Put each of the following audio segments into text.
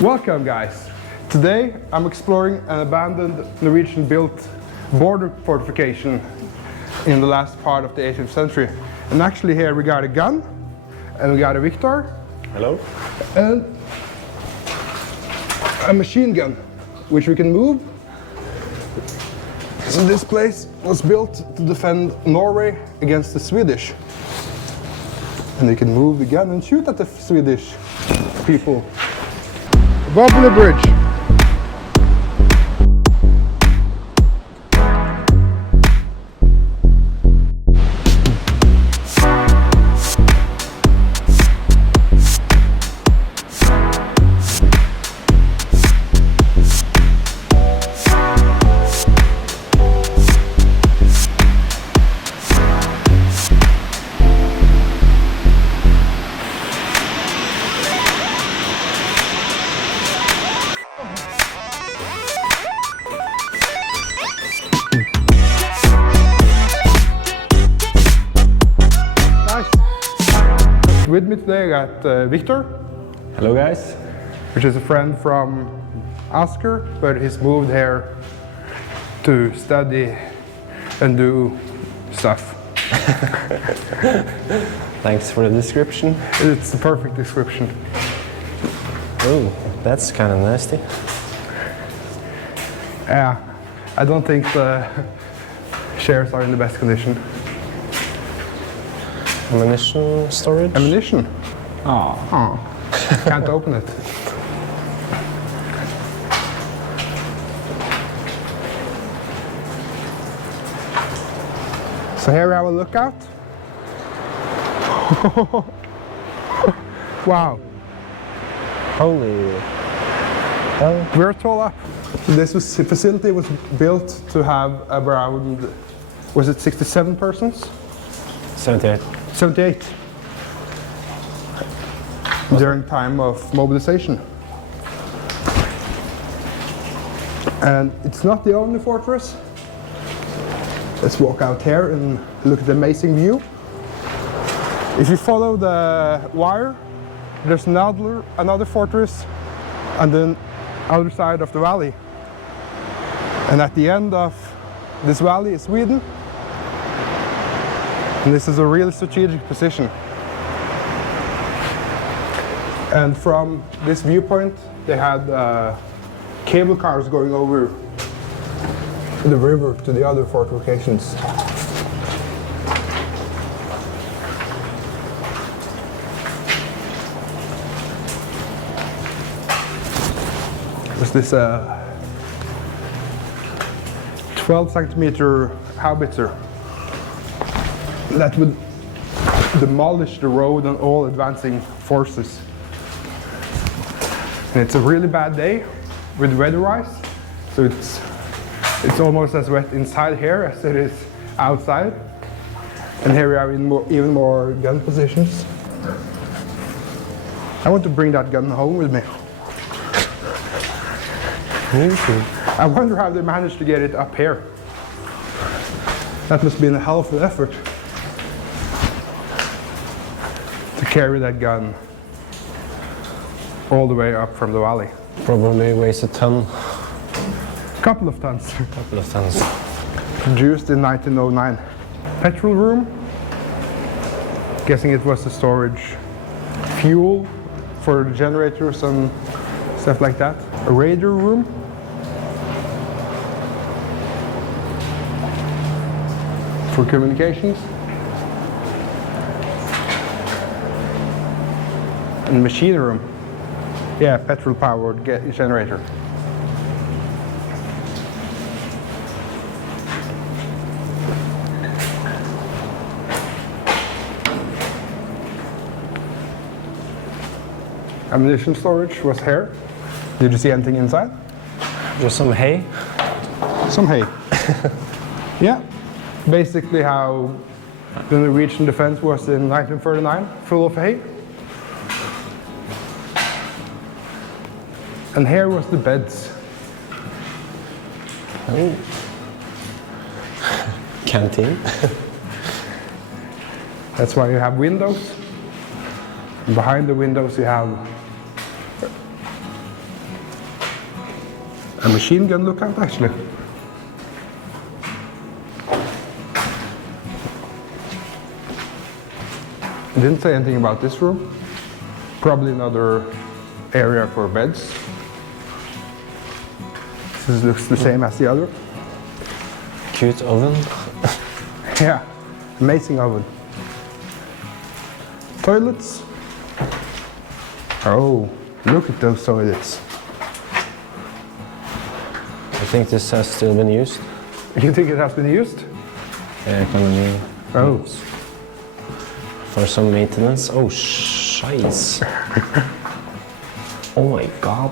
Welcome guys! Today I'm exploring an abandoned Norwegian-built border fortification in the last part of the 18th century. And actually here we got a gun, and we got a Victor. Hello. And a machine gun, which we can move. So this place was built to defend Norway against the Swedish. And you can move the gun and shoot at the Swedish people. Wobbly bridge. With me today I got Victor. Hello guys. Which is a friend from Asker, but he's moved here to study and do stuff. Thanks for the description. It's the perfect description. Oh, that's kind of nasty. Yeah, I don't think the chairs are in the best condition. Ammunition storage? Ammunition? Oh. Can't open it. So here we have a lookout. Wow. Holy hell. We're tall up. This facility was built to have around, was it 67 persons? 78. 78 during time of mobilization. And it's not the only fortress. Let's walk out here and look at the amazing view. If you follow the wire, there's another fortress on the other side of the valley. And at the end of this valley is Sweden. And this is a really strategic position. And from this viewpoint, they had cable cars going over the river to the other fortifications. There's this 12-centimeter howitzer that would demolish the road and all advancing forces. And it's a really bad day with weather-wise, so it's almost as wet inside here as it is outside. And here we are in even more gun positions. I want to bring that gun home with me. I wonder how they managed to get it up here. That must have been a hell of an effort to carry that gun all the way up from the valley. Probably weighs a ton. Couple of tons. Couple of tons. Produced in 1909. Petrol room. Guessing it was the storage fuel for the generators and stuff like that. A radio room. For communications. And machine room. Yeah, petrol powered generator. Ammunition storage was here. Did you see anything inside? Just some hay. Some hay. Yeah, basically how the Norwegian defense was in 1939, full of hay. And here was the beds. Oh. Canteen. That's why you have windows. And behind the windows you have a machine gun lookout actually. It didn't say anything about this room. Probably another area for beds. This looks the same as the other. Cute oven. Yeah, amazing oven. Toilets. Oh, look at those toilets. I think this has still been used. You think it has been used? Yeah, kind Oh. For some maintenance. Oh, scheiße. Oh my god.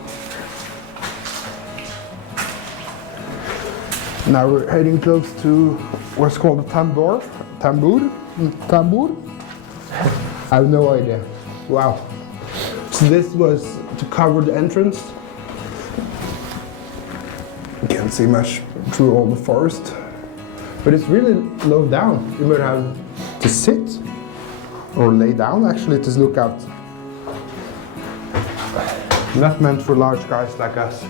Now we're heading close to what's called a tambour. Tambour? I have no idea. Wow. So this was to cover the entrance. You can't see much through all the forest. But it's really low down. You might have to sit or lay down actually to look out. Not meant for large guys like us.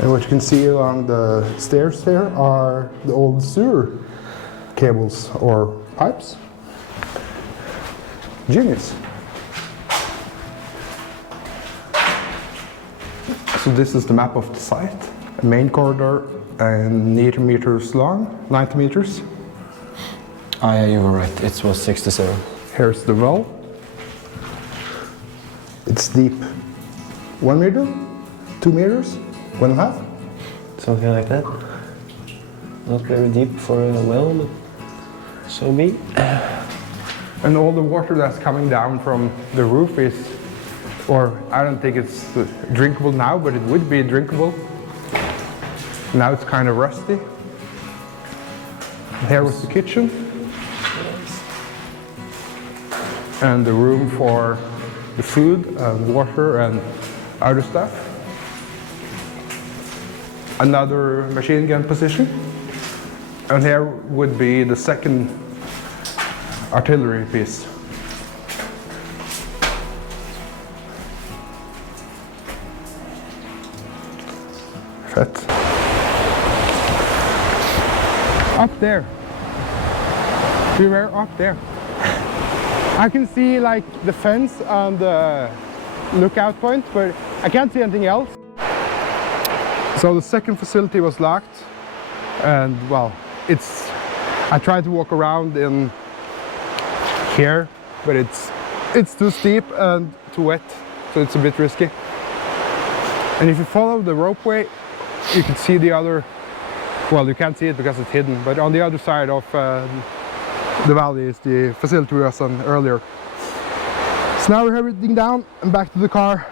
And what you can see along the stairs there are the old sewer cables or pipes. Genius. So this is the map of the site. A main corridor and 80 meters long, 90 meters. Oh yeah, you were right. It was 67. Here's the well. It's deep 1 meter, 2 meters, 1.5. Something like that. Not very deep for a well, but so be. And all the water that's coming down from the roof is, or I don't think it's drinkable now, but it would be drinkable. Now it's kind of rusty. Here was the kitchen. And the room for the food and water and other stuff. Another machine gun position. And here would be the second artillery piece. Fett. Up there. We were up there. I can see like the fence on the lookout point, but I can't see anything else. So the second facility was locked, and well, I tried to walk around in here, but it's too steep and too wet, so it's a bit risky. And if you follow the ropeway, you can see the other, well, you can't see it because it's hidden, but on the other side of the valley is the facility we was on earlier. So now we're heading down and back to the car.